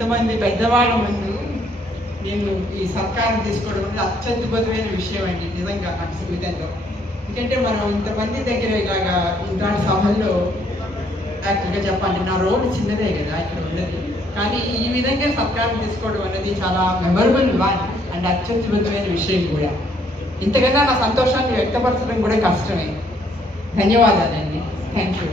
ఇంతమంది పెద్దవాళ్ళ ముందు నేను ఈ సత్కారం తీసుకోవడం అనేది అత్యద్భుతమైన విషయం అండి నిజంగా నాకు జీవితంలో. ఎందుకంటే మనం ఇంతమంది దగ్గర ఇలాగా ఇలాంటి సభల్లో యాక్చువల్గా చెప్పాలి నా రోల్ చిన్నదే కదా ఇక్కడ ఉన్నది, కానీ ఈ విధంగా సత్కారం తీసుకోవడం అనేది చాలా మెమరబుల్ వన్ అండ్ అత్యద్భుతమైన విషయం కూడా. ఇంతకన్నా నా సంతోషాన్ని వ్యక్తపరచడం కూడా కష్టమే. ధన్యవాదాలండి. Thank you.